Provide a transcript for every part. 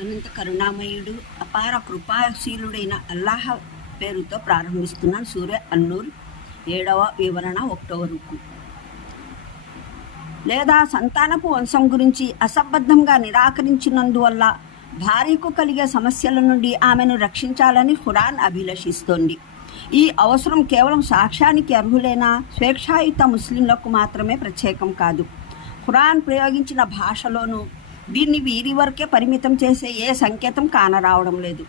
అనంత కరుణామయుడు అపార కృపాశీలుడైన అల్లాహ్ పేరుతో ప్రారంభిస్తున్నాను. సూర్య అన్నూర్ ఏడవ వివరణ ఒకటవ లేదా సంతానపు వంశం గురించి అసంబద్ధంగా నిరాకరించినందువల్ల భార్యకు కలిగే సమస్యల నుండి ఆమెను రక్షించాలని ఖురాన్ అభిలషిస్తోంది. ఈ అవసరం కేవలం సాక్ష్యానికి అర్హులైన? స్వేచ్ఛాయుత ముస్లింలకు మాత్రమే ప్రత్యేకం కాదు. ఖురాన్ ప్రయోగించిన భాషలోనూ దీన్ని వీరి వరకే పరిమితం చేసే ఏ సంకేతం కానరావడం లేదు.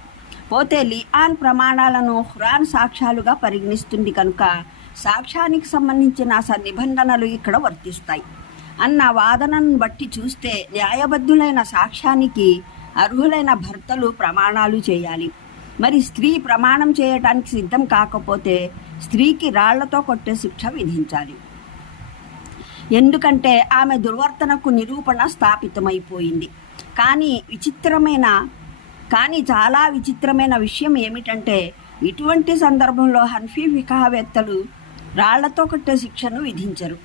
పోతే లిఆన్ ప్రమాణాలను హురాన్ సాక్ష్యాలుగా పరిగణిస్తుంది కనుక సాక్ష్యానికి సంబంధించిన స నిబంధనలు ఇక్కడ వర్తిస్తాయి. అన్న వాదనను బట్టి చూస్తే న్యాయబద్ధులైన సాక్ష్యానికి అర్హులైన భర్తలు ప్రమాణాలు చేయాలి. మరి స్త్రీ ప్రమాణం చేయటానికి సిద్ధం కాకపోతే స్త్రీకి రాళ్ళతో కొట్టే శిక్ష విధించాలి. ఎందుకంటే ఆమె దుర్వర్తనకు నిరూపణ స్థాపితమైపోయింది. కానీ విచిత్రమైన కానీ చాలా విచిత్రమైన విషయం ఏమిటంటే ఇటువంటి సందర్భంలో హన్ఫీ వికాహవేత్తలు రాళ్ళతో కొట్టే శిక్షను విధించరు.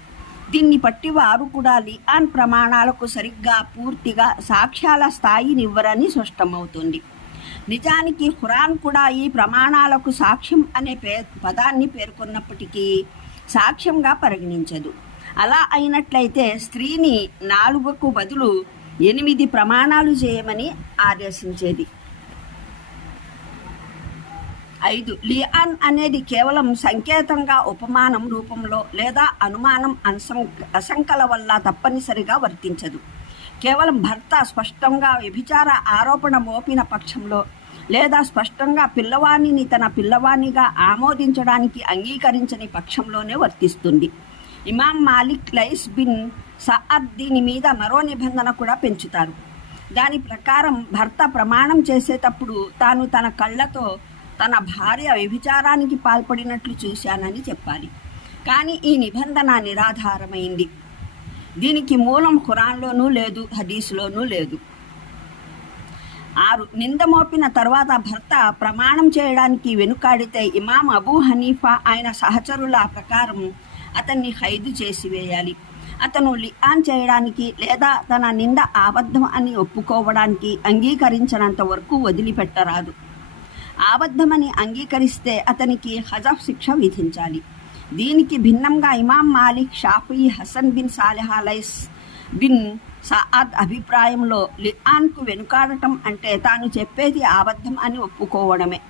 దీన్ని బట్టి వారు కూడా లిఆన్ ప్రమాణాలకు సరిగ్గా పూర్తిగా సాక్ష్యాల స్థాయినివ్వరని స్పష్టమవుతుంది. నిజానికి ఖురాన్ కూడా ఈ ప్రమాణాలకు సాక్ష్యం అనే పే పదాన్ని పేర్కొన్నప్పటికీ సాక్ష్యంగా పరిగణించదు. అలా అయినట్లయితే స్త్రీని నాలుగుకు బదులు ఎనిమిది ప్రమాణాలు చేయమని ఆదేశించేది. ఐదు లియాన్ అనేది కేవలం సంకేతంగా ఉపమానం రూపంలో లేదా అనుమానం అంశం అశంకల వల్ల తప్పనిసరిగా వర్తించదు. కేవలం భర్త స్పష్టంగా వ్యభిచార ఆరోపణ మోపిన పక్షంలో లేదా స్పష్టంగా పిల్లవాణిని తన పిల్లవాణిగా ఆమోదించడానికి అంగీకరించని పక్షంలోనే వర్తిస్తుంది. Imam Malik Laith bin Saad దీని మీద మరో నిబంధన కూడా పెంచుతారు. దాని ప్రకారం భర్త ప్రమాణం చేసేటప్పుడు తాను తన కళ్ళతో తన భార్య వ్యభిచారానికి పాల్పడినట్లు చూశానని చెప్పాలి. కానీ ఈ నిబంధన నిరాధారమైంది. దీనికి మూలం ఖురాన్లోనూ లేదు హదీస్లోనూ లేదు. ఆరు నింద మోపిన తర్వాత భర్త ప్రమాణం చేయడానికి వెనుకాడితే ఇమాం అబూ హనీఫా ఆయన సహచరుల ప్రకారం అతన్ని ఖైదు చేసివేయాలి అతను లిఆన్ చేయడానికి లేదా తన నింద ఆబద్ధం అని ఒప్పుకోవడానికి అంగీకరించినంత వరకు వదిలిపెట్టరాదు. ఆబద్ధమని అంగీకరిస్తే అతనికి హజఫ్ శిక్ష విధించాలి. దీనికి భిన్నంగా Imam Malik Shafi Hasan bin సాలెహాలైస్ bin Saad అభిప్రాయంలో లిఆన్కు వెనుకాడటం అంటే తాను చెప్పేది అబద్ధం అని ఒప్పుకోవడమే.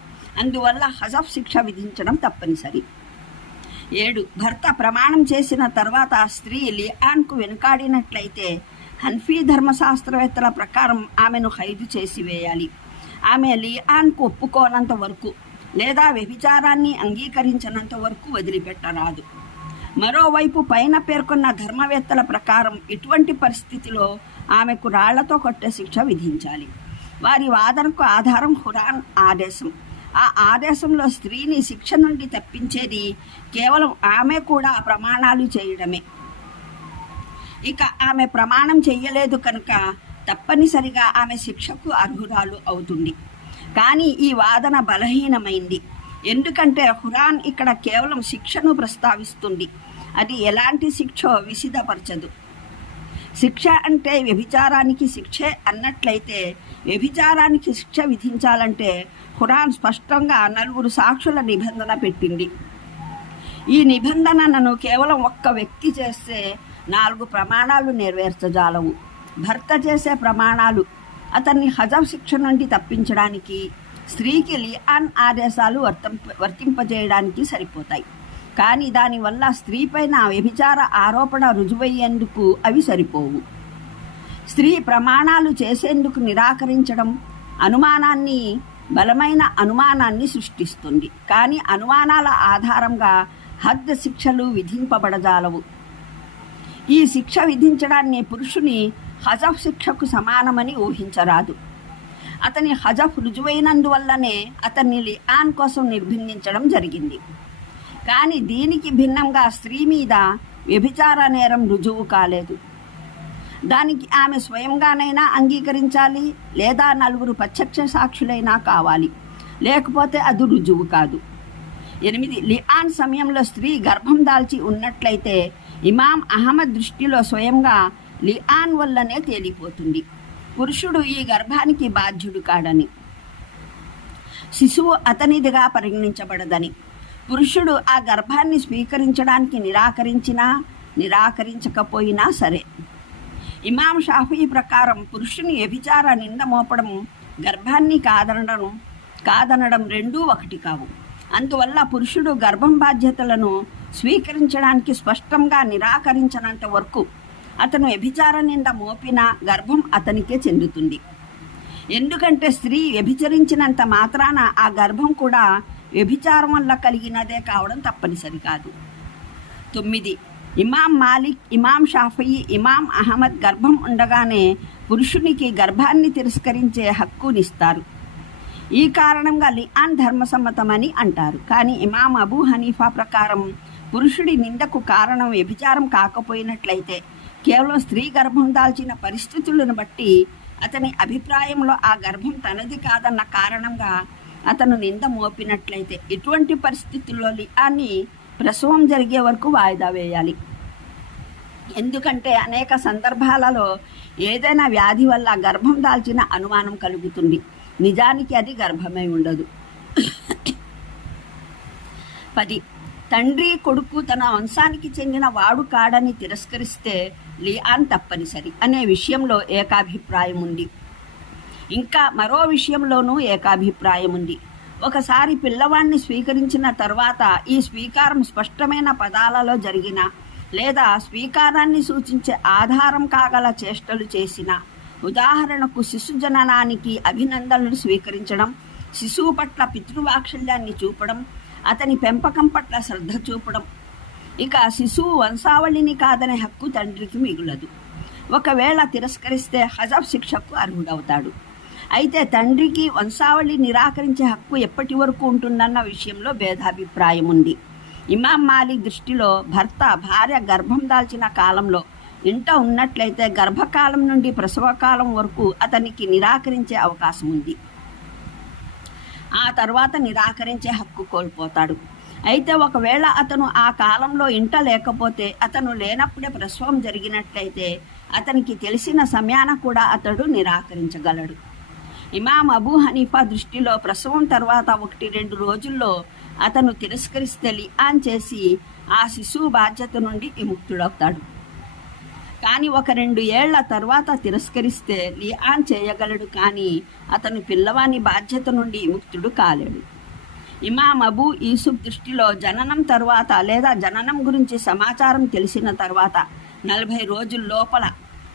అందువల్ల హజఫ్ శిక్ష విధించడం తప్పనిసరి. ఏడు. భర్త ప్రమాణం చేసిన తర్వాత స్త్రీ లియాన్కు వెనుకాడినట్లయితే హన్ఫీ ధర్మశాస్త్రవేత్తల ప్రకారం ఆమెను ఖైదు చేసివేయాలి ఆమె లియాన్కు ఒప్పుకోనంత వరకు లేదా వ్యభిచారాన్ని అంగీకరించినంత వరకు వదిలిపెట్టరాదు. మరోవైపు పైన పేర్కొన్న ధర్మవేత్తల ప్రకారం ఇటువంటి పరిస్థితిలో ఆమెకు రాళ్ళతో కొట్టే శిక్ష విధించాలి. వారి వాదనకు ఆధారం ఖురాన్ ఆదేశం. ఆ ఆదేశంలో స్త్రీని శిక్ష నుండి తప్పించేది కేవలం ఆమె కూడా ప్రమాణాలు చేయడమే. ఇక ఆమె ప్రమాణం చెయ్యలేదు కనుక తప్పనిసరిగా ఆమె శిక్షకు అర్హురాలు అవుతుంది. కానీ ఈ వాదన బలహీనమైంది. ఎందుకంటే హురాన్ ఇక్కడ కేవలం శిక్షను ప్రస్తావిస్తుంది. అది ఎలాంటి శిక్షో విసిదపరచదు. శిక్ష అంటే వ్యభిచారానికి శిక్షే అన్నట్లయితే వ్యభిచారానికి శిక్ష విధించాలంటే ఖురాన్ స్పష్టంగా నలుగురు సాక్షుల నిబంధన పెట్టింది. ఈ నిబంధనను కేవలం ఒక్క వ్యక్తి చేస్తే నాలుగు ప్రమాణాలు నెరవేర్చజాలవు. భర్త చేసే ప్రమాణాలు అతన్ని హజం శిక్ష నుండి తప్పించడానికి స్త్రీకి లియాన్ ఆదేశాలు వర్తింప వర్తింపజేయడానికి సరిపోతాయి. కానీ దానివల్ల స్త్రీపైన వ్యభిచార ఆరోపణ రుజువయ్యేందుకు అవి సరిపోవు. స్త్రీ ప్రమాణాలు చేసేందుకు నిరాకరించడం అనుమానాన్ని బలమైన అనుమానాన్ని సృష్టిస్తుంది. కానీ అనుమానాల ఆధారంగా హద్ శిక్షలు విధింపబడజాలవు. ఈ శిక్ష విధించడాన్ని పురుషుని హజఫ్ శిక్షకు సమానమని ఊహించరాదు. అతని హజఫ్ రుజువైనందువల్లనే అతన్ని లియాన్ కోసం నిర్బంధించడం జరిగింది. కానీ దీనికి భిన్నంగా స్త్రీ మీద వ్యభిచార నేరం రుజువు కాలేదు. దానికి ఆమె స్వయంగానైనా అంగీకరించాలి లేదా నలుగురు ప్రత్యక్ష సాక్షులైనా కావాలి. లేకపోతే అది రుజువు కాదు. ఎనిమిది లియాన్ సమయంలో స్త్రీ గర్భం దాల్చి ఉన్నట్లయితే ఇమాం అహ్మద్ దృష్టిలో స్వయంగా లియాన్ వల్లనే తేలిపోతుంది. పురుషుడు ఈ గర్భానికి బాధ్యుడు కాడని. శిశువు అతనిదిగా పరిగణించబడదని. పురుషుడు ఆ గర్భాన్ని స్వీకరించడానికి నిరాకరించినా నిరాకరించకపోయినా సరే. ఇమాం షాఫీ ప్రకారం పురుషుని వ్యభిచార నింద మోపడం గర్భాన్ని కాదనడం కాదనడం రెండూ ఒకటి కావు. అందువల్ల పురుషుడు గర్భం బాధ్యతలను స్వీకరించడానికి స్పష్టంగా నిరాకరించనంత వరకు అతను వ్యభిచార నింద మోపిన గర్భం అతనికే చెందుతుంది. ఎందుకంటే స్త్రీ వ్యభిచరించినంత మాత్రాన ఆ గర్భం కూడా వ్యభిచారం వల్ల కలిగినదే కావడం తప్పనిసరి కాదు. తొమ్మిది ఇమాం మాలిక్ ఇమాం షాఫయి ఇమాం అహ్మద్ గర్భం ఉండగానే పురుషునికి గర్భాన్ని తిరస్కరించే హక్కునిస్తారు. ఈ కారణంగా లిఆన్ ధర్మసమ్మతమని అంటారు. కానీ ఇమాం అబూ హనీఫా ప్రకారం పురుషుడి నిందకు కారణం వ్యభిచారం కాకపోయినట్లయితే కేవలం స్త్రీ గర్భం దాల్చిన పరిస్థితులను బట్టి అతని అభిప్రాయంలో ఆ గర్భం తనది కాదన్న కారణంగా అతను నింద మోపినట్లయితే ఎటువంటి పరిస్థితుల్లో అని ప్రసవం జరిగే వరకు వాయిదా వేయాలి. ఎందుకంటే అనేక సందర్భాలలో ఏదైనా వ్యాధి వల్ల గర్భం దాల్చిన అనుమానం కలుగుతుంది. నిజానికి అది గర్భమై ఉండదు. పది. తండ్రి కొడుకు తన వంశానికి చెందిన వాడు కాడని తిరస్కరిస్తే లియాన్ తప్పనిసరి అనే విషయంలో ఏకాభిప్రాయం ఉంది ఇంకా మరో విషయంలోనూ ఏకాభిప్రాయం ఉంది. ఒకసారి పిల్లవాడిని స్వీకరించిన తర్వాత ఈ స్వీకారం స్పష్టమైన పదాలలో జరిగిన లేదా స్వీకారాన్ని సూచించే ఆధారం కాగల చేష్టలు చేసిన ఉదాహరణకు శిశు జననానికి అభినందనలు స్వీకరించడం శిశువు పట్ల పితృవాక్షల్యాన్ని చూపడం అతని పెంపకం పట్ల శ్రద్ధ చూపడం. ఇక శిశువు వంశావళిని కాదనే హక్కు తండ్రికి మిగులదు. ఒకవేళ తిరస్కరిస్తే హజబ్ శిక్షకు అర్హుడవుతాడు. అయితే తండ్రికి వంశావళి నిరాకరించే హక్కు ఎప్పటి వరకు ఉంటుందన్న విషయంలో భేదాభిప్రాయం ఉంది. ఇమాం మాలిక్ దృష్టిలో భర్త భార్య గర్భం దాల్చిన కాలంలో ఇంట ఉన్నట్లయితే గర్భకాలం నుండి ప్రసవకాలం వరకు అతనికి నిరాకరించే అవకాశం ఉంది. ఆ తర్వాత నిరాకరించే హక్కు కోల్పోతాడు. అయితే ఒకవేళ అతను ఆ కాలంలో ఇంట లేకపోతే అతను లేనప్పుడే ప్రసవం జరిగినట్లయితే అతనికి తెలిసిన సమయాన కూడా అతడు నిరాకరించగలడు. ఇమాం అబూ హనీఫా దృష్టిలో ప్రసవం తర్వాత ఒకటి రెండు రోజుల్లో అతను తిరస్కరిస్తే లియాన్ చేసి ఆ శిశువు బాధ్యత నుండి విముక్తుడవుతాడు. కానీ ఒక రెండు ఏళ్ళ తర్వాత తిరస్కరిస్తే లియాన్ చేయగలడు కానీ అతను పిల్లవాని బాధ్యత నుండి విముక్తుడు కాలేడు. ఇమాం అబూ యూసుఫ్ దృష్టిలో జననం తర్వాత లేదా జననం గురించి సమాచారం తెలిసిన తర్వాత నలభై రోజుల లోపల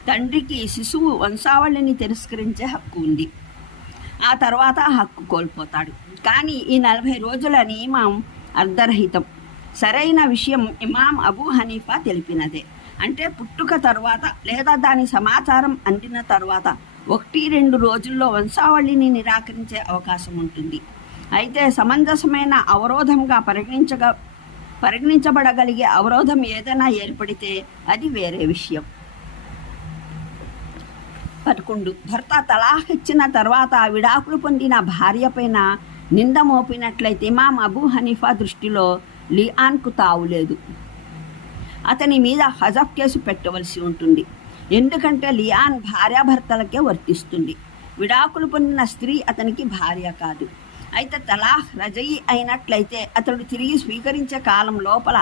తండ్రికి శిశువు వంశావళిని తిరస్కరించే హక్కు ఉంది. ఆ తర్వాత హక్కు కోల్పోతాడు. కానీ ఈ నలభై రోజుల నియమం అర్ధరహితం. సరైన విషయం ఇమాం అబూ హనీఫా తెలిపినదే. అంటే పుట్టుక తర్వాత లేదా దాని సమాచారం అందిన తర్వాత ఒకటి రెండు రోజుల్లో వంశావళిని నిరాకరించే అవకాశం ఉంటుంది. అయితే సమంజసమైన అవరోధంగా పరిగణించగ పరిగణించబడగలిగే అవరోధం ఏదైనా ఏర్పడితే అది వేరే విషయం. పదకొండు భర్త తలాహ్ ఇచ్చిన తర్వాత విడాకులు పొందిన భార్య పైన నింద మోపినట్లయితే ఇమాం అబూ హనీఫా దృష్టిలో లియాన్కు తావులేదు అతని మీద హజఫ్ కేసు పెట్టవలసి ఉంటుంది. ఎందుకంటే లియాన్ భార్యాభర్తలకే వర్తిస్తుంది. విడాకులు పొందిన స్త్రీ అతనికి భార్య కాదు. అయితే తలాహ్ రజయి అయినట్లయితే అతడు తిరిగి స్వీకరించే కాలం లోపల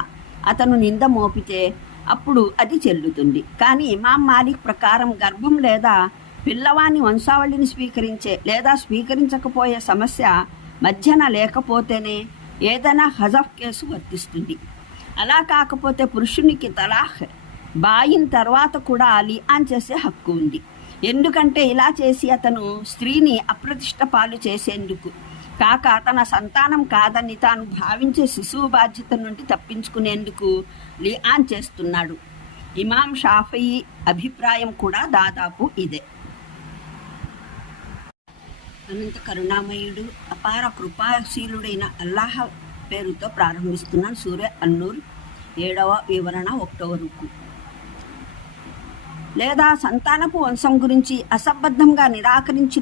అతను నింద మోపితే అప్పుడు అది చెల్లుతుంది. కానీ ఇమాం మాలిక్ ప్రకారం గర్భం లేదా పిల్లవాని వంశావళిని స్వీకరించే లేదా స్వీకరించకపోయే సమస్య మధ్యన లేకపోతేనే ఏదైనా హజఫ్ కేసు వర్తిస్తుంది. అలా కాకపోతే పురుషునికి తలాహ్ బాయిన్ తర్వాత కూడా లియాన్ చేసే హక్కు ఉంది. ఎందుకంటే ఇలా చేసి అతను స్త్రీని అప్రతిష్ట పాలు చేసేందుకు కాక తన సంతానం కాదని తాను భావించే శిశువు బాధ్యత నుండి తప్పించుకునేందుకు లియాన్ చేస్తున్నాడు. ఇమాం షాఫయి అభిప్రాయం కూడా దాదాపు ఇదే. అనంత కరుణామయుడు అపార కృపాశీలుడైన అల్లాహ పేరుతో ప్రారంభిస్తున్నాను సూర్య అన్నూర్ ఏడవ వివరణ అక్టోబరుకు లేదా సంతానపు వంశం గురించి అసంబద్ధంగా నిరాకరించి